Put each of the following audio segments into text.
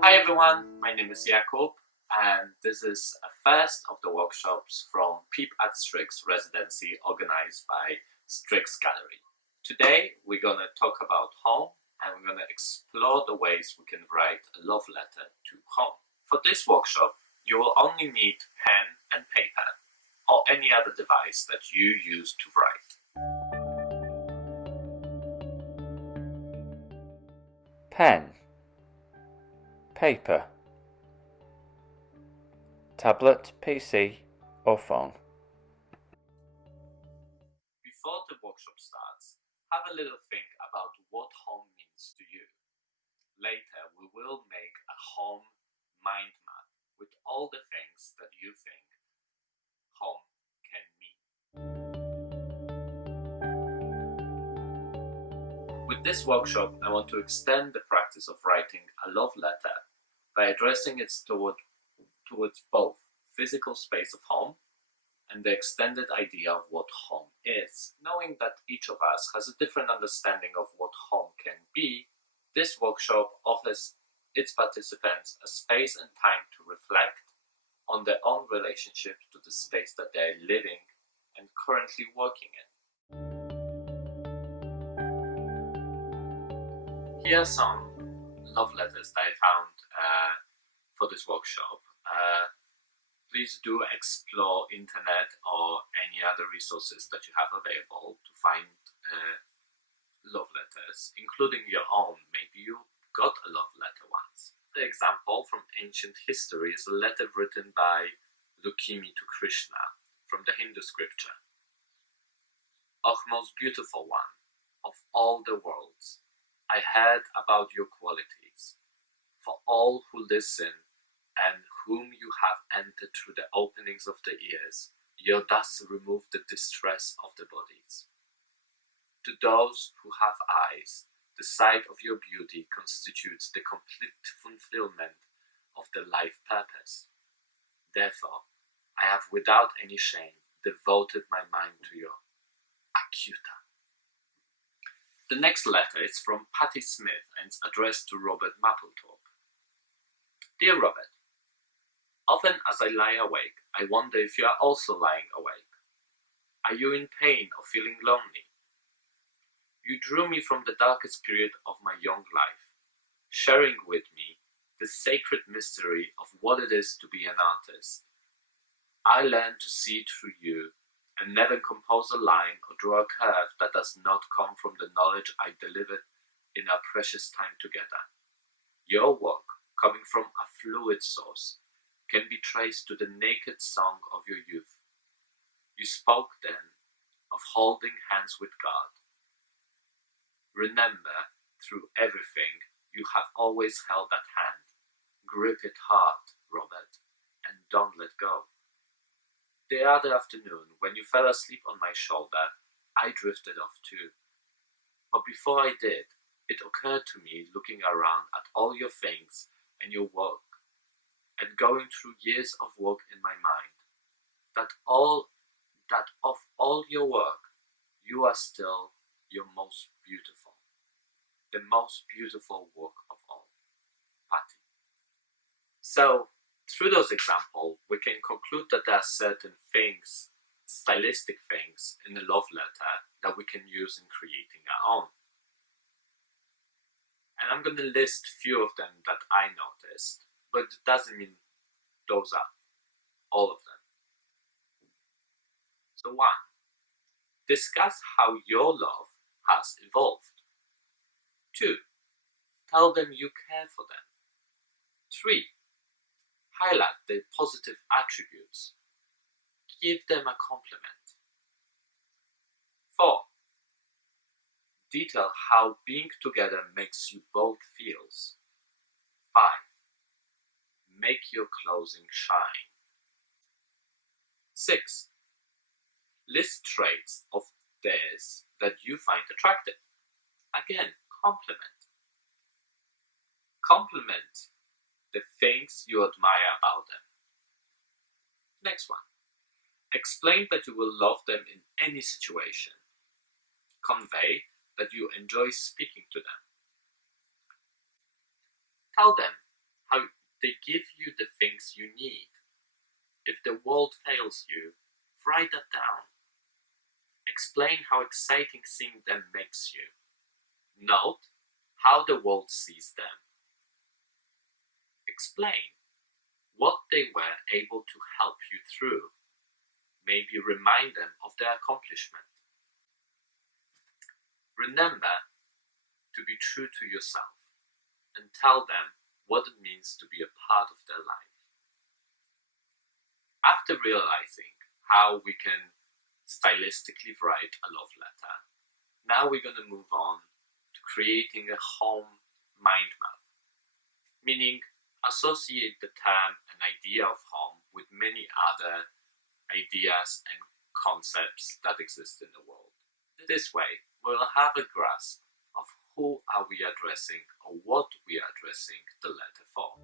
Hi everyone, my name is Jakub and this is a first of the workshops from Peep at Strix residency organized by Strix Gallery. Today we're gonna talk about home and we're gonna explore the ways we can write a love letter to home. For this workshop, you will only need pen and paper or any other device that you use to write. Pen, paper, tablet, PC or phone. Before the workshop starts, have a little think about what home means to you. Later, we will make a home mind map with all the things that you think home can mean. With this workshop, I want to extend the practice of writing a love letter by addressing it towards both physical space of home and the extended idea of what home is. Knowing that each of us has a different understanding of what home can be, this workshop offers its participants a space and time to reflect on their own relationship to the space that they're living and currently working in. Here are some love letters that I found for this workshop. Please do explore internet or any other resources that you have available to find love letters, including your own. Maybe you got a love letter once. The example from ancient history is a letter written by Rukmini to Krishna from the Hindu scripture. Oh, most beautiful one of all the worlds, I heard about your qualities. For all who listen and whom you have entered through the openings of the ears, you thus remove the distress of the bodies. To those who have eyes, the sight of your beauty constitutes the complete fulfillment of the life purpose. Therefore, I have without any shame devoted my mind to your Acuta. The next letter is from Patti Smith and it's addressed to Robert Mapplethorpe. Dear Robert, often as I lie awake, I wonder if you are also lying awake. Are you in pain or feeling lonely? You drew me from the darkest period of my young life, sharing with me the sacred mystery of what it is to be an artist. I learned to see through you and never compose a line or draw a curve that does not come from the knowledge I delivered in our precious time together. Your work, coming from a fluid source, can be traced to the naked song of your youth. You spoke then of holding hands with God. Remember, through everything, you have always held that hand. Grip it hard, Robert, and don't let go. The other afternoon, when you fell asleep on my shoulder, I drifted off too. But before I did, it occurred to me, looking around at all your things and your work, and going through years of work in my mind, that of all your work, you are still your most beautiful, the most beautiful work of all, Patti. So, through those examples, we can conclude that there are certain things, stylistic things in a love letter that we can use in creating our own. And I'm going to list a few of them that I noticed, but it doesn't mean those are all of them. So 1. Discuss how your love has evolved. 2. Tell them you care for them. 3. Highlight their positive attributes. Give them a compliment. 4. Detail how being together makes you both feels. 5. Make your clothing shine. 6. List traits of theirs that you find attractive. Again, compliment. Compliment the things you admire about them. Next one. Explain that you will love them in any situation. Convey that you enjoy speaking to them. Tell them how they give you the things you need. If the world fails you, write that down. Explain how exciting seeing them makes you. Note how the world sees them. Explain what they were able to help you through. Maybe remind them of their accomplishment. Remember to be true to yourself and tell them what it means to be a part of their life. After realizing how we can stylistically write a love letter, now we're going to move on to creating a home mind map, meaning associate the term and idea of home with many other ideas and concepts that exist in the world. This way, we'll have a grasp of who are we addressing or what we are addressing the letter for.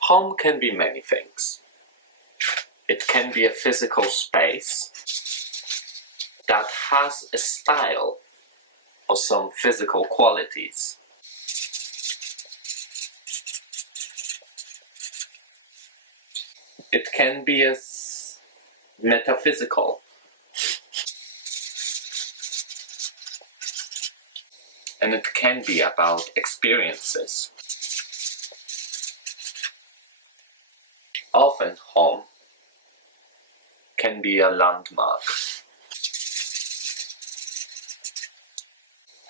Home can be many things. It can be a physical space that has a style or some physical qualities. It can be as metaphysical, and it can be about experiences. Often home can be a landmark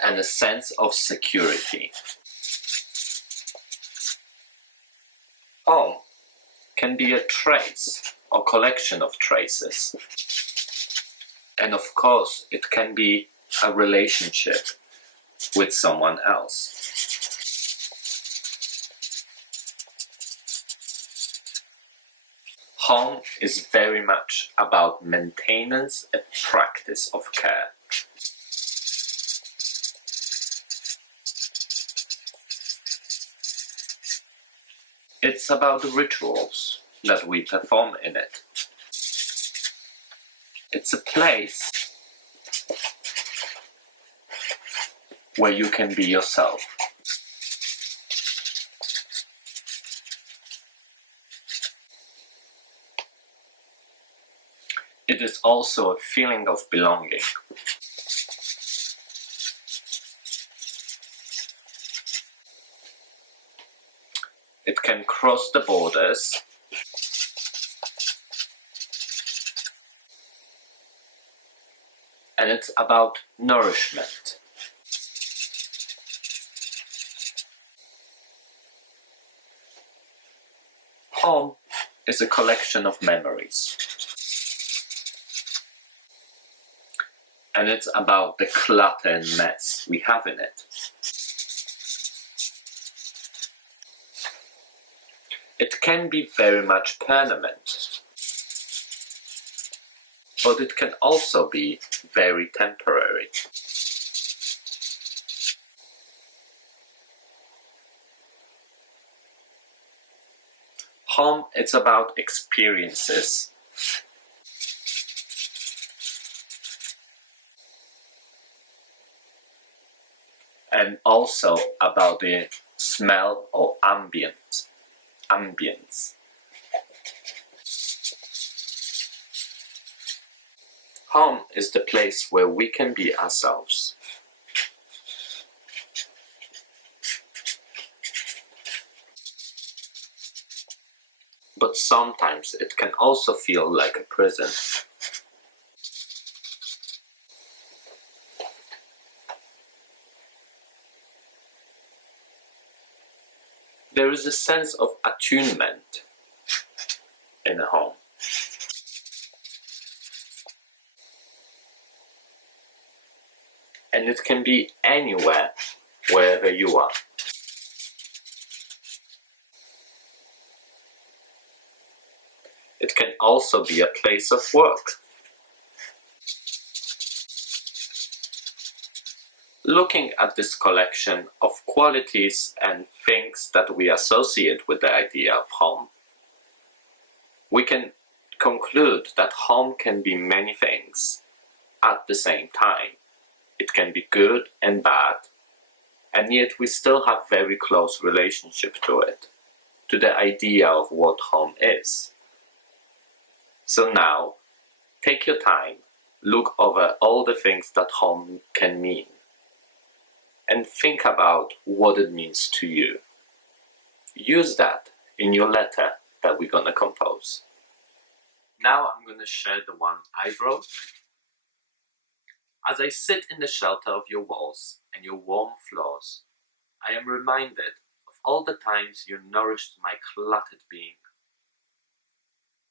and a sense of security. Home can be a trace or collection of traces. And of course, it can be a relationship with someone else. Home is very much about maintenance and practice of care. It's about the rituals that we perform in it. It's a place where you can be yourself. It is also a feeling of belonging. It can cross the borders and it's about nourishment. Home is a collection of memories. And it's about the clutter and mess we have in it. It can be very much permanent, but it can also be very temporary. Home, it's about experiences. And also about the smell or ambience. Home is the place where we can be ourselves. But sometimes it can also feel like a prison. There is a sense of attunement in a home. And it can be anywhere, wherever you are. It can also be a place of work. Looking at this collection of qualities and things that we associate with the idea of home, we can conclude that home can be many things, at the same time. It can be good and bad, and yet we still have very close relationship to it, to the idea of what home is. So now, take your time, look over all the things that home can mean, and think about what it means to you. Use that in your letter that we're gonna compose. Now I'm gonna share the one I wrote. As I sit in the shelter of your walls and your warm floors, I am reminded of all the times you nourished my cluttered being.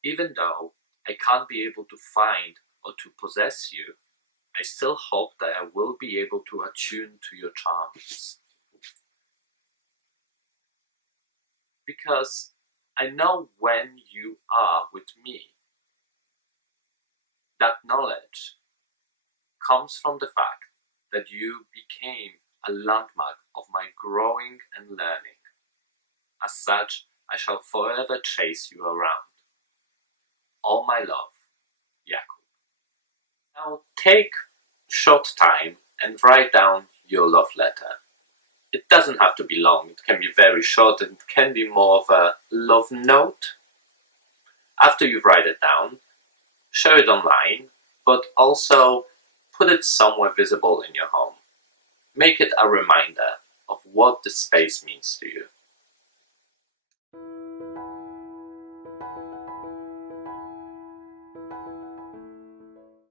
Even though I can't be able to find or to possess you, I still hope that I will be able to attune to your charms. Because I know when you are with me, that knowledge comes from the fact that you became a landmark of my growing and learning. As such, I shall forever chase you around. All my love, Jakub. Now take short time and write down your love letter. It doesn't have to be long, it can be very short, and it can be more of a love note. After you write it down, share it online, but also put it somewhere visible in your home. Make it a reminder of what the space means to you.